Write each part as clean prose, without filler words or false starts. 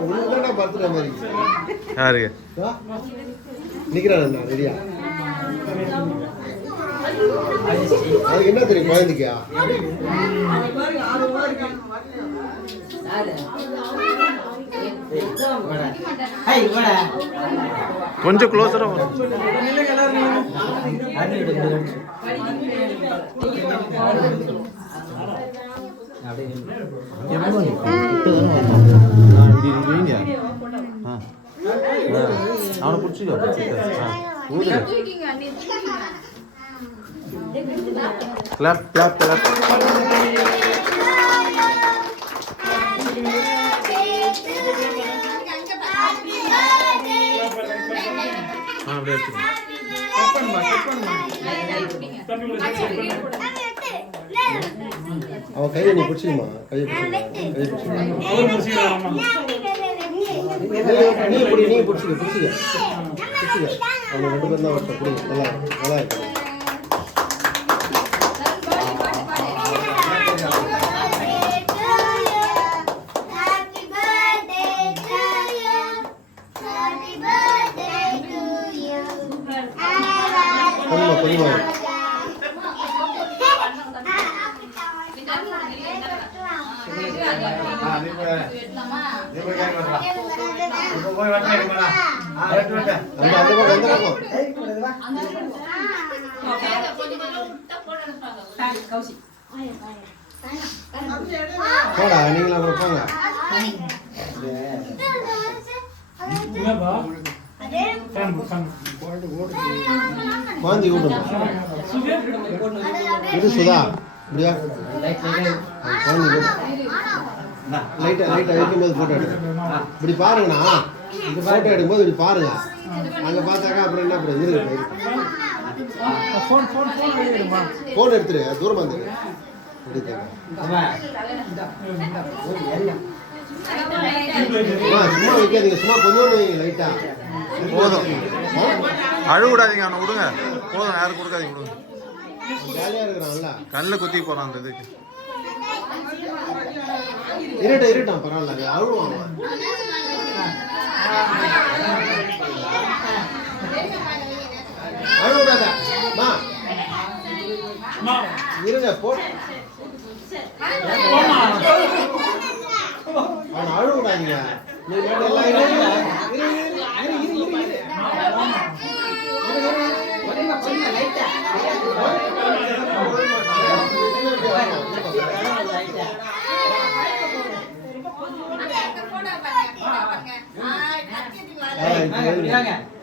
உனக்கு பர்த்டே மாதிரி யாருக்கு நிக்கிறான் ரெடியா அதுக்கு என்ன தெரியும் குழந்தைக்கா கொஞ்சம் க்ளோஸரா அவனை பிடிச்சிக்கோ கிளாப் கிளாப் கிளாப் அப்படியே வச்சுக்கோங்க அவன் கையை நீ பிடிச்சிக்கமா கையை பிடிச்சிக்க நீ பிடிச்சிக்க அவங்க 2 பேரும் தான் ஒருத்தர் பிடிங்க நல்லா நல்லா இருக்கு கொஞ்சமா போடா நீங்களா அப்புறம் போங்க குழந்தை கூட்டம் இது சுதா இப்படியா குழந்தை லைட்டா வைக்கும்போது போட்டோ எடுங்க இப்படி பாருங்கண்ணா இந்த போட்டோ எடுக்கும்போது இப்படி பாருங்க அங்கே பார்த்தாக்கா அப்புறம் என்ன அப்புறம் இருக்கு ஃபோன் எடுத்துரு தூரமாக இருந்துரு சும்மா வைக்காதீங்க சும்மா கொஞ்சோண்டு லைட்டா போதும் அழுவிடாதீங்க அவனை விடுங்க போதும் யாரும் கொடுக்காதீங்க விடுங்க ஜாலியாக இருக்கிறான்ல கண்ணில் குத்தி போகிறான் அந்த இதுக்கு இருட்டான் பரவாயில்ல அழுவான் அழுவிடாத இருங்க அவன் அழுவிடாதீங்க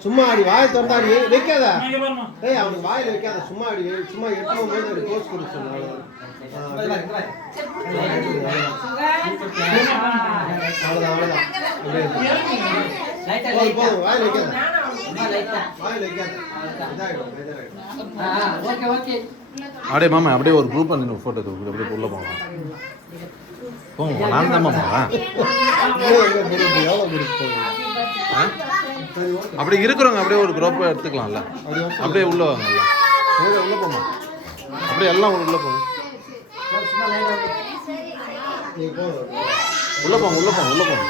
சும்மா அடி வாயை திறந்தாடி வைக்காத ஏய் அவனுக்கு வாயில வைக்காத சும்மா அடி சும்மா எடுக்கும் போது அப்படி கோர்ஸ் கொடுத்து சொன்னாங்க போதும் வாயில வைக்காத வாயில வைக்காத அப்படியே மாமா அப்படியே ஒரு குரூப் வந்து ஃபோட்டோ எடுத்து அப்படியே உள்ள போகலாம் போங்க நான் தான் மாமா அப்படி இருக்கிறவங்க அப்படியே ஒரு குரூப் எடுத்துக்கலாம்ல அப்படியே உள்ள வாங்கல்ல உள்ள போமா அப்படியே எல்லாம் உள்ள போங்க உள்ள போங்க உள்ள போங்க உள்ள போங்க